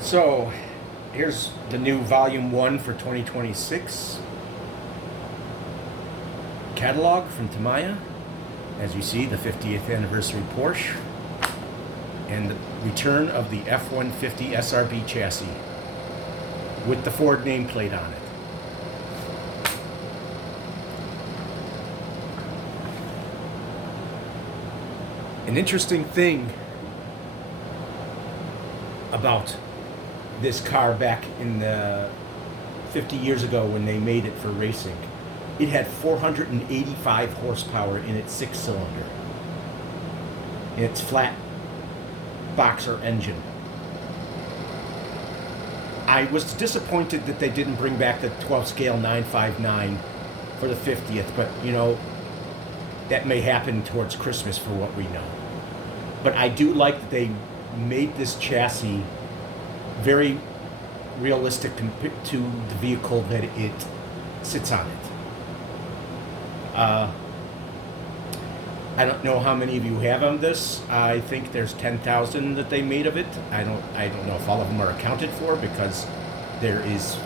So here's the new Volume 1 for 2026 catalog from Tamiya. As you see, the 50th anniversary Porsche and the return of the F-150 SRB chassis with the Ford nameplate on it. An interesting thing about this car back in the 50 years ago when they made it for racing, it had 485 horsepower in its six-cylinder, in its flat boxer engine. I was disappointed that they didn't bring back the 12 scale 959 for the 50th, but you know, that may happen towards Christmas for what we know. But I do like that they made this chassis very realistic compared to the vehicle that it sits on it. I don't know how many of you have on this. I think there's 10,000 that they made of it. I don't know if all of them are accounted for because there is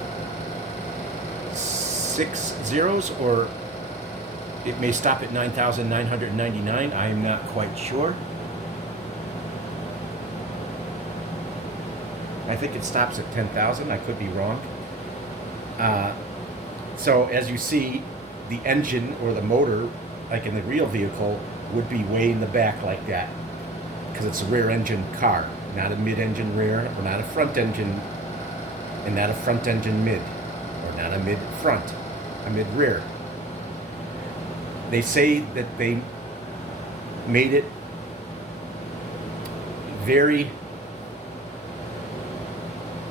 6 zeros, or it may stop at 9,999. I am not quite sure. I think it stops at 10,000. I could be wrong. So as you see, the engine or the motor, like in the real vehicle, would be way in the back like that because it's a rear engine car, not a mid-engine rear, or not a front engine, and not a front engine mid, or not a mid front, a mid rear. They say that they made it very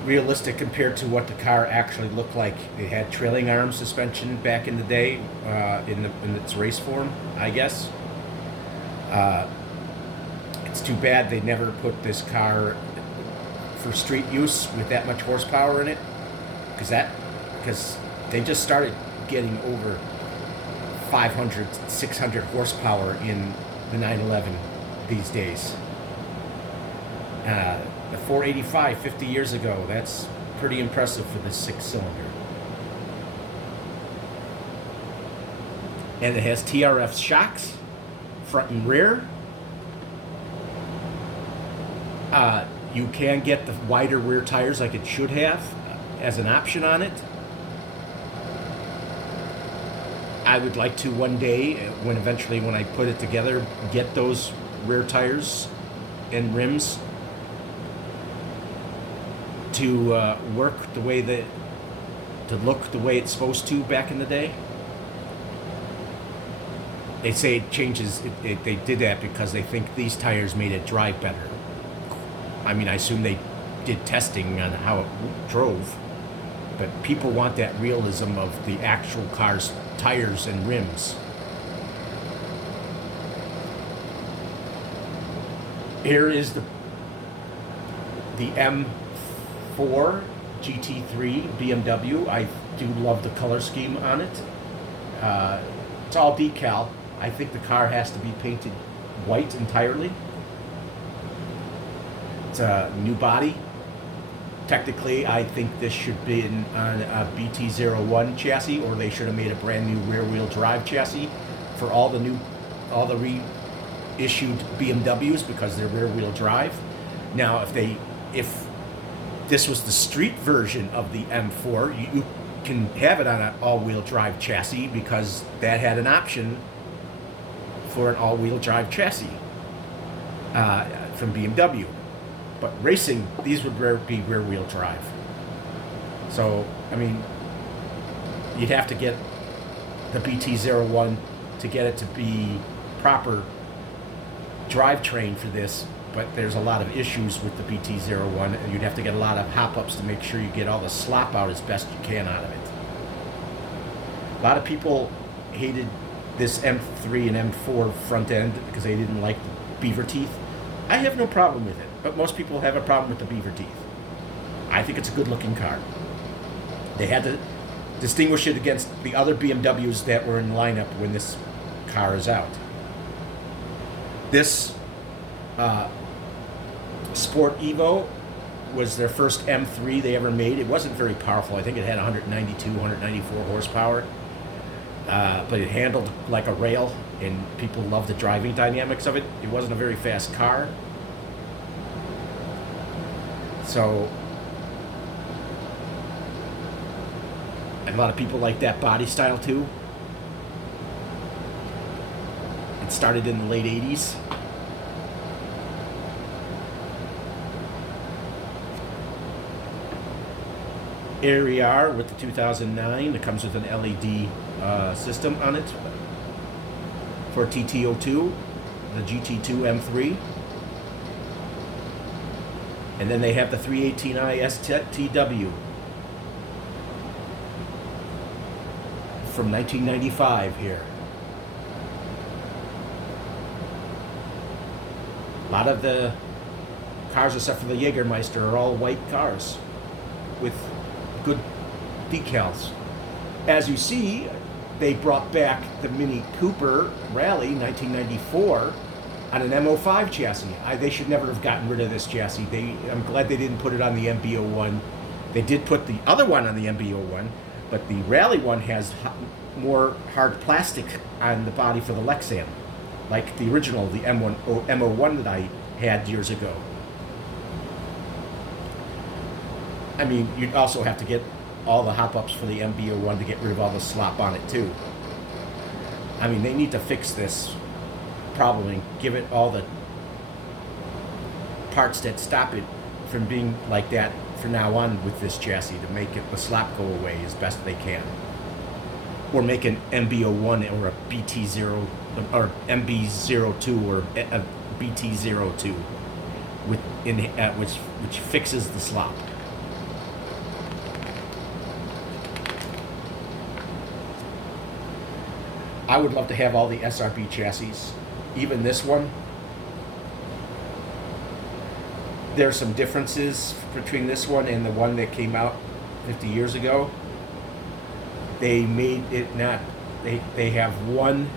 realistic compared to what the car actually looked like. It had trailing arm suspension back in the day, in its race form, I guess. It's too bad they never put this car for street use with that much horsepower in it, because they just started getting over 500, 600 horsepower in the 911 these days. The 485 50 years ago, that's pretty impressive for this six-cylinder. And it has TRF shocks, front and rear. You can get the wider rear tires like it should have as an option on it. I would like to one day, when I put it together, get those rear tires and rims to work the way to look the way it's supposed to back in the day. They say it changes. They did that because they think these tires made it drive better. I mean, I assume they did testing on how it drove, but people want that realism of the actual car's tires and rims. Here is the M4 GT3 BMW. I do love the color scheme on it. It's all decal. I think the car has to be painted white entirely. It's a new body. Technically, I think this should be on a BT01 chassis, or they should have made a brand new rear-wheel drive chassis for all the reissued BMWs because they're rear-wheel drive. Now, if this was the street version of the M4, you can have it on an all-wheel drive chassis because that had an option for an all-wheel drive chassis from BMW. But racing, these would be rear-wheel drive. So, I mean, you'd have to get the BT01 to get it to be proper drivetrain for this, but there's a lot of issues with the BT01, and you'd have to get a lot of hop-ups to make sure you get all the slop out as best you can out of it. A lot of people hated this M3 and M4 front end because they didn't like the beaver teeth. I have no problem with it, but most people have a problem with the beaver teeth. I think it's a good-looking car. They had to distinguish it against the other BMWs that were in the lineup when this car is out. This Sport Evo was their first M3 they ever made. It wasn't very powerful. I think it had 192, 194 horsepower, but it handled like a rail, and people loved the driving dynamics of it. It wasn't a very fast car. So a lot of people like that body style too. It started in the late 80s. Here we are with the 2009. It comes with an LED system on it for TT02, the GT2 M3. And then they have the 318i STW from 1995 here. A lot of the cars, except for the Jägermeister, are all white cars with good decals. As you see, they brought back the Mini Cooper Rally 1994 on an M05 chassis. They should never have gotten rid of this chassis. I'm glad they didn't put it on the MB01. They did put the other one on the MB01, but the Rally one has more hard plastic on the body for the Lexan, like the original, the M01 that I had years ago. I mean, you'd also have to get all the hop-ups for the MB01 to get rid of all the slop on it, too. I mean, they need to fix this problem and give it all the parts that stop it from being like that from now on with this chassis, to make the slop go away as best they can. Or make an MB01 or a BT0 or MB02 or a BT02 which fixes the slop. I would love to have all the SRB chassis, even this one. There's some differences between this one and the one that came out 50 years ago. They made it not, they have one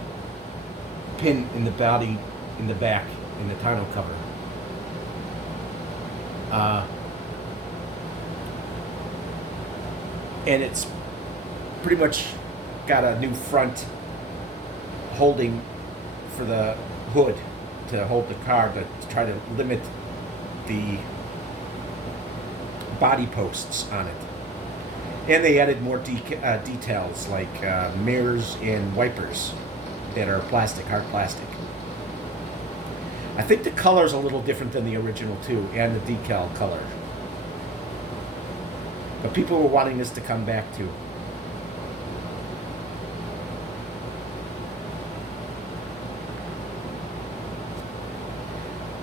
pin in the body, in the back, in the tonneau cover. And it's pretty much got a new front holding for the hood to hold the car, to try to limit the body posts on it. And they added more details like mirrors and wipers that are plastic, hard plastic. I think the color is a little different than the original too, and the decal color. But people were wanting this to come back too.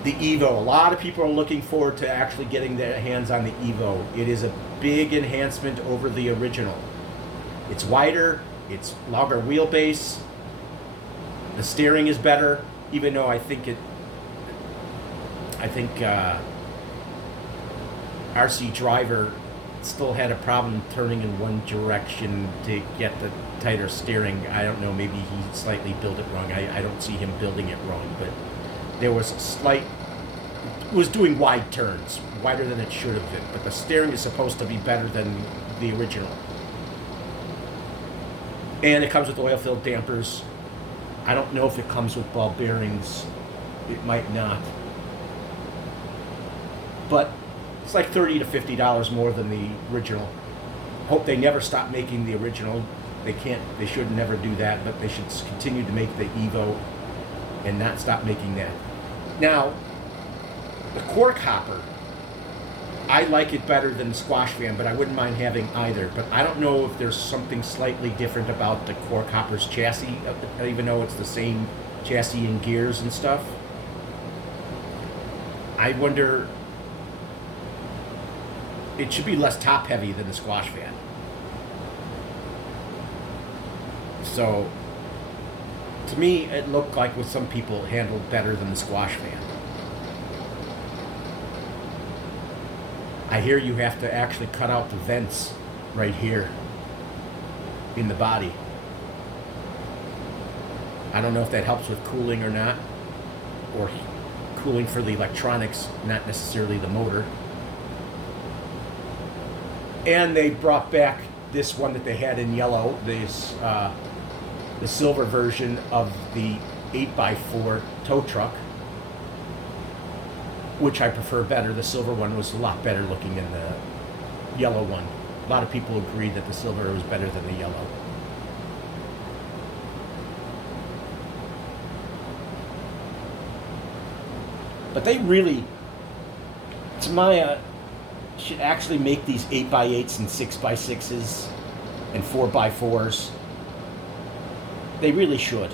The Evo. A lot of people are looking forward to actually getting their hands on the Evo. It is a big enhancement over the original. It's wider, it's longer wheelbase, the steering is better, even though I think RC Driver still had a problem turning in one direction to get the tighter steering. I don't know, maybe he slightly built it wrong. I don't see him building it wrong, but there was a slight, it was doing wide turns, wider than it should have been, but the steering is supposed to be better than the original. And it comes with oil-filled dampers. I don't know if it comes with ball bearings. It might not. But it's like $30 to $50 more than the original. Hope they never stop making the original. They should never do that, but they should continue to make the Evo and not stop making that. Now, the cork hopper, I like it better than the squash fan, but I wouldn't mind having either. But I don't know if there's something slightly different about the cork hopper's chassis, even though it's the same chassis and gears and stuff. I wonder, it should be less top heavy than the squash fan. So, to me, it looked like with some people handled better than the squash fan. I hear you have to actually cut out the vents right here in the body. I don't know if that helps with cooling or not, or cooling for the electronics, not necessarily the motor. And they brought back this one that they had in yellow, this the silver version of the 8x4 tow truck, which I prefer better. The silver one was a lot better looking than the yellow one. A lot of people agreed that the silver was better than the yellow. But they really, Tamiya should actually make these 8x8s and 6x6s and 4x4s. They really should.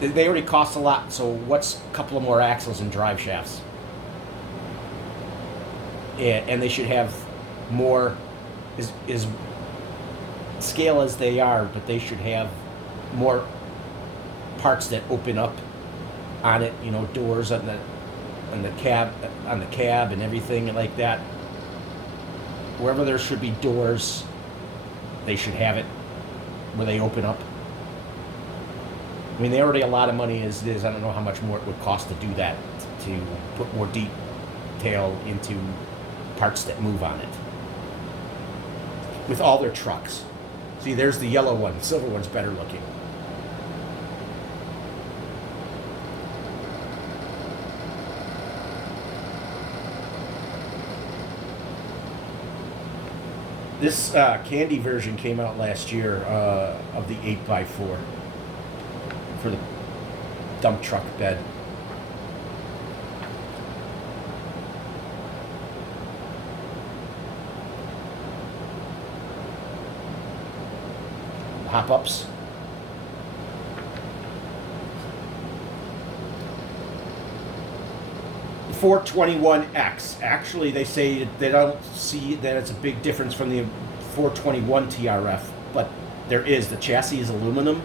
They already cost a lot, so what's a couple of more axles and drive shafts? And they should have more, as scale as they are, but they should have more parts that open up on it, you know, doors on the cab and everything like that. Wherever there should be doors, they should have it where they open up. I mean, they already a lot of money as it is. I don't know how much more it would cost to do that, to put more detail into parts that move on it. With all their trucks. See, there's the yellow one. The silver one's better looking. This candy version came out last year of the 8x4 for the dump truck bed. Hop-ups. The 421X. Actually, they say they don't see that it's a big difference from the 421 TRF, but there is. The chassis is aluminum.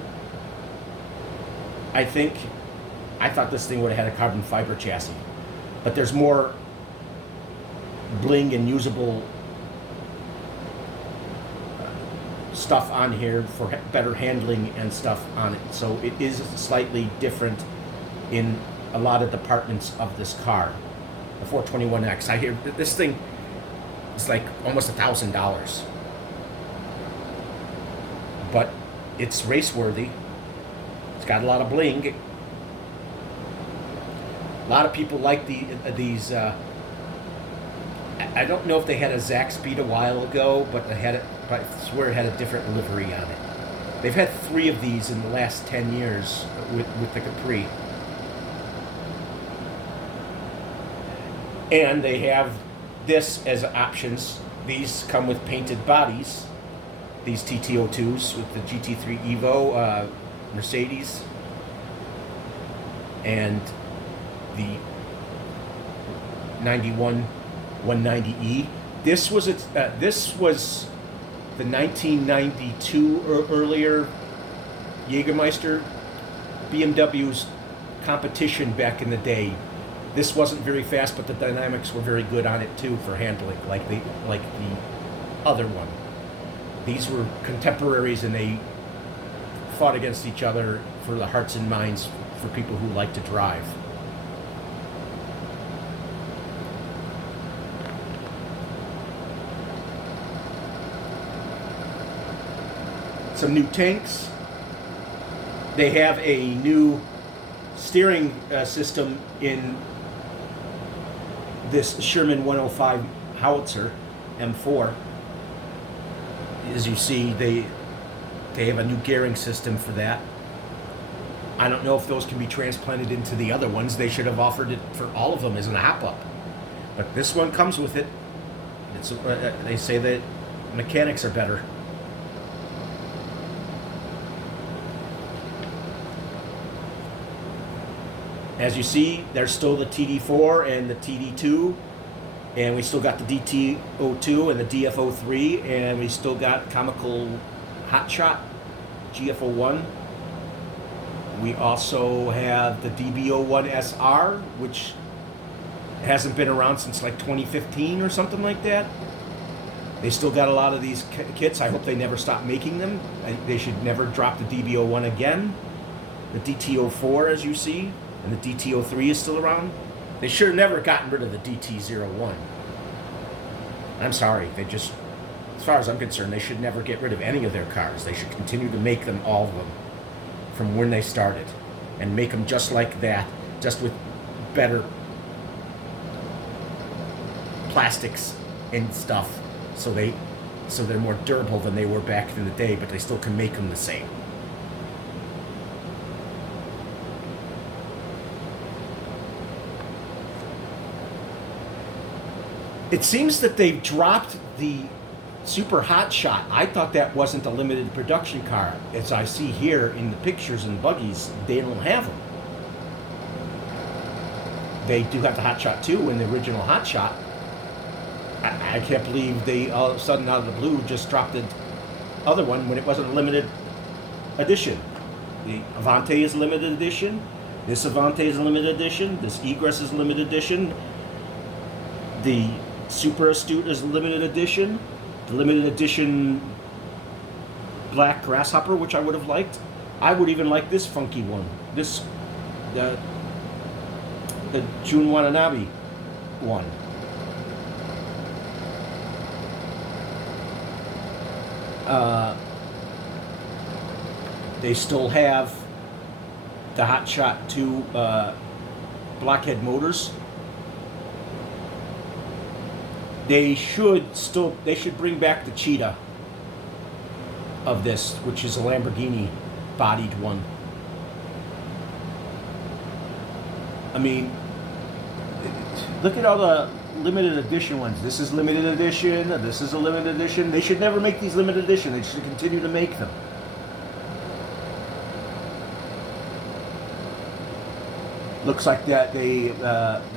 I thought this thing would have had a carbon fiber chassis, but there's more bling and usable stuff on here for better handling and stuff on it. So it is slightly different in a lot of departments of this car. The 421X. I hear this thing is like almost $1,000, but it's race worthy. It's got a lot of bling. A lot of people like these. I don't know if they had a Zaxbyte a while ago, but I swear it had a different livery on it. They've had 3 of these in the last 10 years with the Capri. And they have this as options. These come with painted bodies. These TT02s with the GT3 Evo, Mercedes, and the 91 190E. This was the 1992 or earlier Jägermeister BMW's competition back in the day. This wasn't very fast, but the dynamics were very good on it too for handling, like the other one. These were contemporaries, and they fought against each other for the hearts and minds for people who like to drive. Some new tanks. They have a new steering system in this Sherman 105 howitzer M4. As you see, they have a new gearing system for that. I don't know if those can be transplanted into the other ones. They should have offered it for all of them as an hop-up. But this one comes with it. They say that mechanics are better. As you see, there's still the TD4 and the TD2, and we still got the DT02 and the DF03, and we still got comical Hotshot GF01. We also have the DB01SR, which hasn't been around since like 2015 or something like that. They still got a lot of these kits. I hope they never stop making them. They should never drop the DB01 again. The DT04, as you see, and the DT03 is still around. They should have never gotten rid of the DT01. I'm sorry, they just as far as I'm concerned, they should never get rid of any of their cars. They should continue to make them, all of them, from when they started, and make them just like that, just with better plastics and stuff, so they're more durable than they were back in the day, but they still can make them the same. It seems that they've dropped the Super Hot Shot. I thought that wasn't a limited production car. As I see here in the pictures and buggies, they don't have them. They do have the Hot Shot 2 in the original Hot Shot. I can't believe they all of a sudden out of the blue just dropped the other one when it wasn't a limited edition. The Avante is a limited edition. This Avante is a limited edition. This Egress is a limited edition. The Super Astute is a limited edition. The limited edition Black Grasshopper, which I would have liked. I would even like this funky one. The Jun Watanabe one. They still have the Hot Shot 2 blockhead motors. They should bring back the Cheetah of this, which is a Lamborghini bodied one. I mean, look at all the limited edition ones. This is limited edition, this is a limited edition. They should never make these limited edition. They should continue to make them. Looks like that they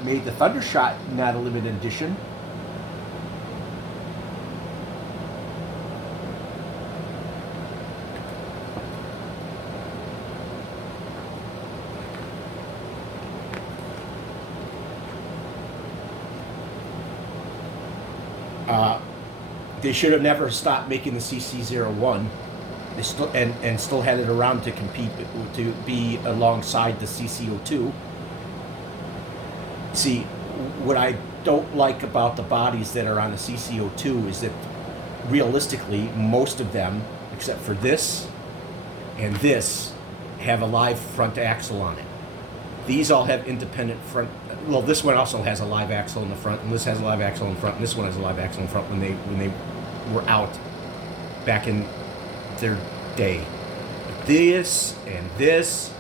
made the Thundershot not a limited edition. They should have never stopped making the CC01. They still had it around to compete, to be alongside the CC02. See, what I don't like about the bodies that are on the CC02 is that realistically, most of them, except for this and this, have a live front axle on it. These all have independent front. Well, this one also has a live axle in the front, and this has a live axle in the front, and this one has a live axle in the front when they were out back in their day. This and this,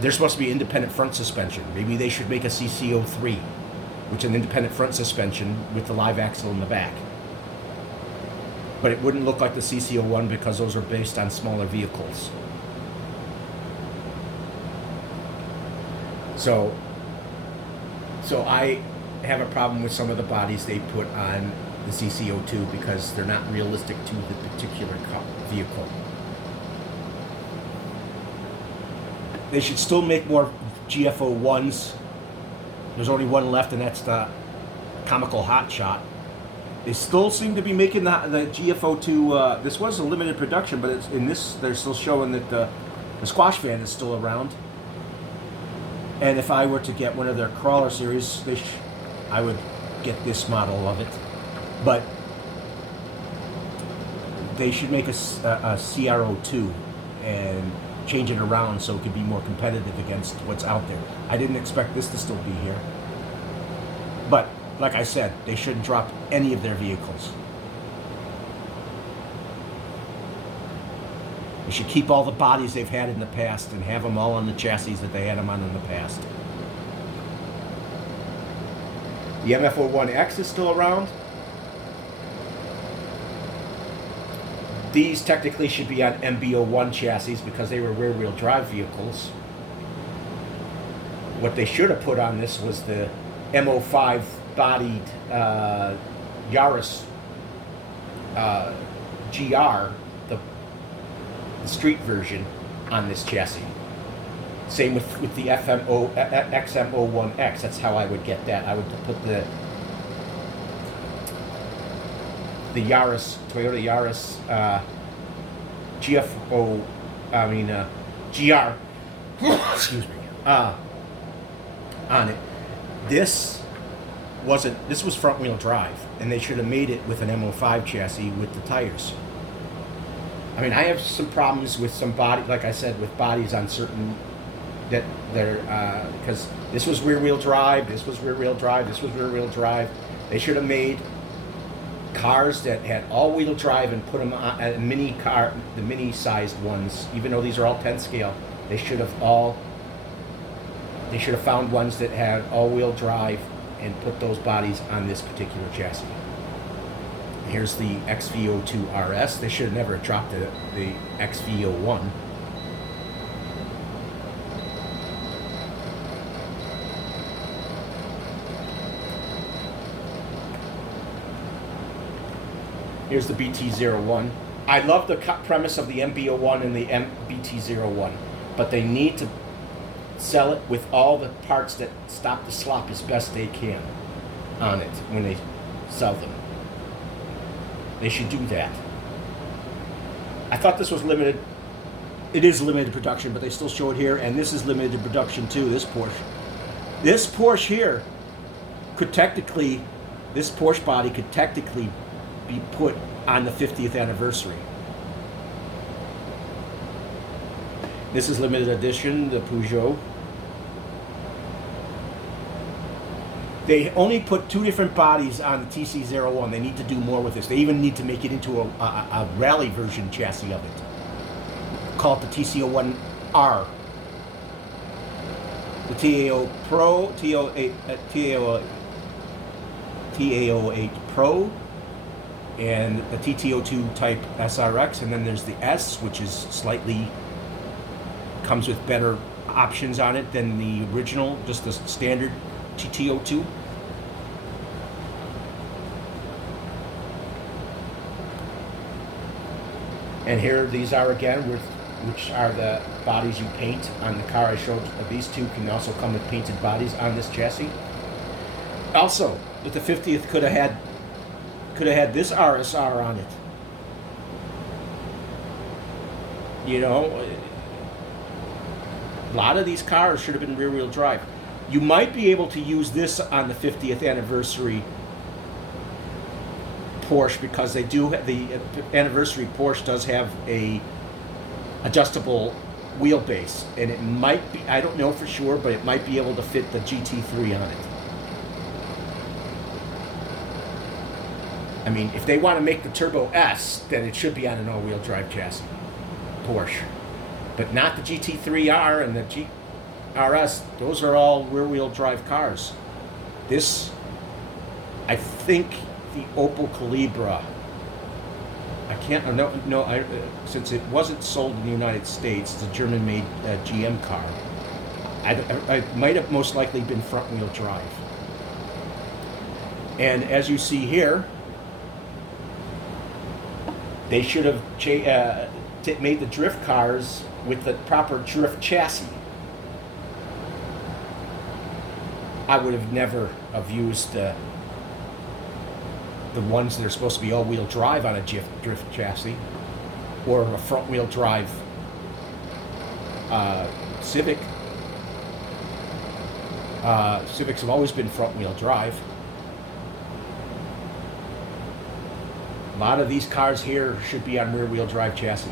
they're supposed to be independent front suspension. Maybe they should make a CC03, which is an independent front suspension with the live axle in the back. But it wouldn't look like the CC01 because those are based on smaller vehicles. So I have a problem with some of the bodies they put on the CC02 because they're not realistic to the particular vehicle. They should still make more GFO1s. There's only one left, and that's the comical Hot Shot. They still seem to be making the GFO2. This was a limited production, but in this they're still showing that the squash fan is still around. And if I were to get one of their crawler series, I would get this model of it. But they should make a CR02 and change it around so it could be more competitive against what's out there. I didn't expect this to still be here. But, like I said, they shouldn't drop any of their vehicles. They should keep all the bodies they've had in the past and have them all on the chassis that they had them on in the past. The MF-01X is still around. These technically should be on MB-01 chassis because they were rear-wheel drive vehicles. What they should have put on this was the M05 bodied Yaris GR, the street version, on this chassis. Same with the XM01X. That's how I would get that. I would put the Yaris, Toyota Yaris GR, excuse me, on it. This wasn't. This was front wheel drive, and they should have made it with an MO5 chassis with the tires. I mean, I have some problems with some body, like I said, with bodies on certain that they're because this was rear wheel drive, this was rear wheel drive, this was rear wheel drive. They should have made cars that had all wheel drive and put them on a mini car, the mini sized ones. Even though these are all 10 scale, they should have found ones that had all wheel drive and put those bodies on this particular chassis. Here's the XV02 RS. They should have never dropped the XV01. Here's the BT01. I love the premise of the MB01 and the BT01, but they need to sell it with all the parts that stop the slop as best they can on it when they sell them. They should do that. I thought this was limited. It is limited production, but they still show it here, and this is limited production too, this Porsche. This Porsche here could technically, this Porsche body could technically be put on the 50th anniversary. This is limited edition, the Peugeot. They only put 2 different bodies on the TC01. They need to do more with this. They even need to make it into a rally version chassis of it. Call it the TC01R. The TAO Pro, TAO8 Pro, and the TT02 type SRX, and then there's the S, which is slightly, comes with better options on it than the original, just the standard TT02. And here these are again, which are the bodies you paint on the car. I showed these two can also come with painted bodies on this chassis. Also, with the 50th could have had this RSR on it. You know, a lot of these cars should have been rear-wheel drive. You might be able to use this on the 50th anniversary Porsche, because they do have, the anniversary Porsche does have a adjustable wheelbase, and it might be, I don't know for sure, but it might be able to fit the GT3 on it. I mean, if they want to make the Turbo S, then it should be on an all-wheel drive chassis, Porsche. But not the GT3R and the GRS. Those are all rear-wheel drive cars. This, I think, the Opel Calibra. I can't, since it wasn't sold in the United States, it's a German-made GM car. I might have most likely been front-wheel drive. And as you see here, they should have made the drift cars with the proper drift chassis. I would have never have used the ones that are supposed to be all-wheel drive on a drift chassis, or a front-wheel drive Civic. Civics have always been front-wheel drive. A lot of these cars here should be on rear-wheel drive chassis.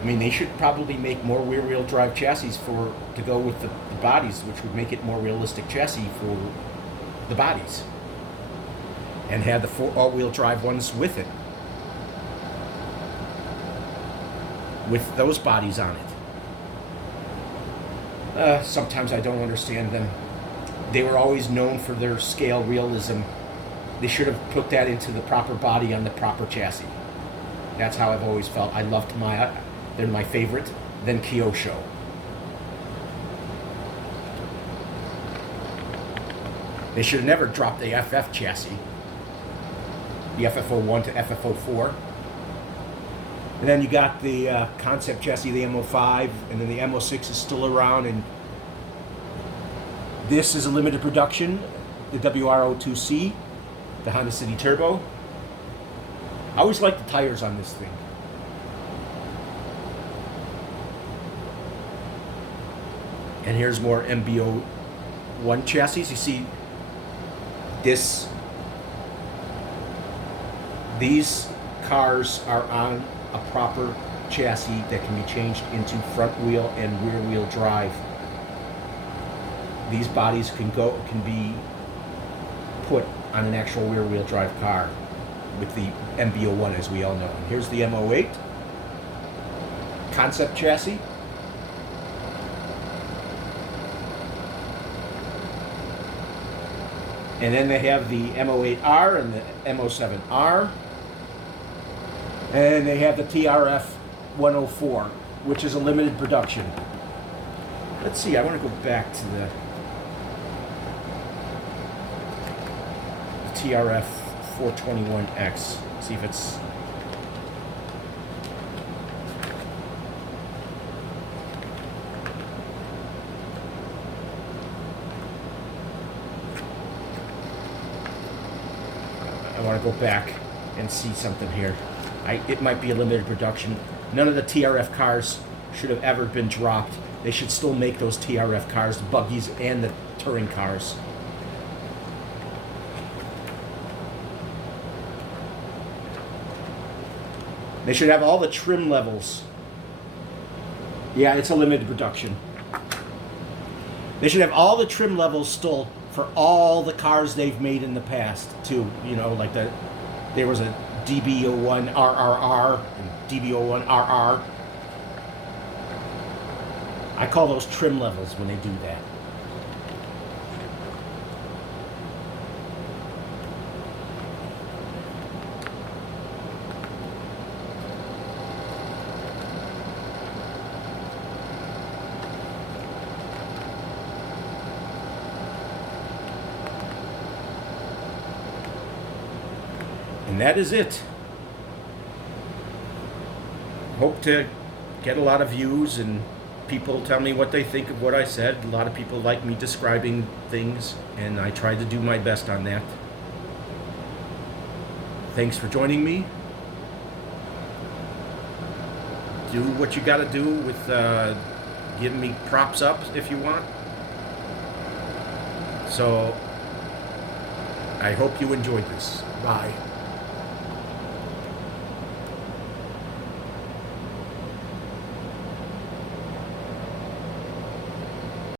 I mean, they should probably make more rear-wheel drive chassis to go with the bodies, which would make it more realistic chassis for the bodies, and have the all-wheel drive ones with it, with those bodies on it. Sometimes I don't understand them. They were always known for their scale realism. They should have put that into the proper body on the proper chassis. That's how I've always felt. I love Tamiya. They're my favorite. Then Kyosho. They should have never dropped the FF chassis. The FF01 to FF04. And then you got the concept chassis, the MO5, and then the MO6 is still around, and this is a limited production, the WR02C, the Honda City Turbo. I always like the tires on this thing. And here's more MBO1 chassis. You see these cars are on a proper chassis that can be changed into front wheel and rear wheel drive. These bodies can be put on an actual rear wheel drive car with the MBO1, as we all know. And here's the M08 concept chassis. And then they have the M08R and the M07R. And they have the TRF 104, which is a limited production. Let's see, I want to go back to the TRF 421X. See if it's... I want to go back and see something here. It might be a limited production. None of the TRF cars should have ever been dropped. They should still make those TRF cars, the buggies and the touring cars. They should have all the trim levels. Yeah, it's a limited production. They should have all the trim levels still for all the cars they've made in the past, too. You know, like there was a DB01 RRR and DB01 RR. I call those trim levels when they do that. And that is it. Hope to get a lot of views and people tell me what they think of what I said. A lot of people like me describing things, and I try to do my best on that. Thanks for joining me. Do what you gotta do with giving me props up if you want. So I hope you enjoyed this. Bye.